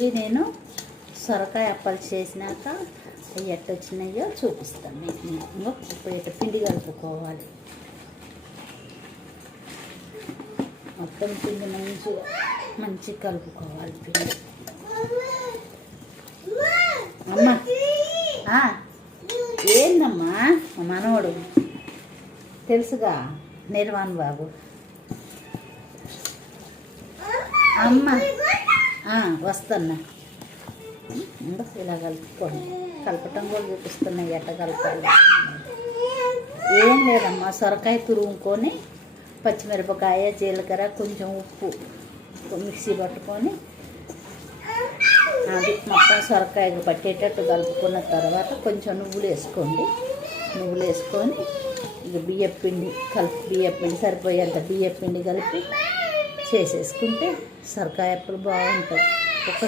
ఇది నేను సొరకాయ అప్పలు చేసినాక అవి ఎట్టొచ్చినాయో చూపిస్తాను మీకు. ఇంకో ఇప్పుడు ఇట్లా పిండి కలుపుకోవాలి. మొత్తం పిండి మంచిగా కలుపుకోవాలి పిండి. అమ్మా ఏందమ్మా మా మనవడు తెలుసుగా నిర్వాణ్ బాబు. అమ్మ వస్తున్నా. ఇలా కలుపుకోండి. కలపటం కూడా చూపిస్తున్నాయి ఎట్ట కలపాలి. ఏం లేదమ్మా, సొరకాయ తురుముకొని పచ్చిమిరపకాయ జీలకర్ర కొంచెం ఉప్పు మిక్సీ పట్టుకొని అది మొత్తం సొరకాయకు పట్టేటట్టు కలుపుకున్న తర్వాత కొంచెం నువ్వులు వేసుకోండి. నువ్వులు వేసుకొని ఇక బియ్యపిండి బియ్యపిండి సరిపోయేంత బియ్యపిండి కలిపి చేసేసుకుంటే సొరకాయ అప్పులు బాగుంటాయి.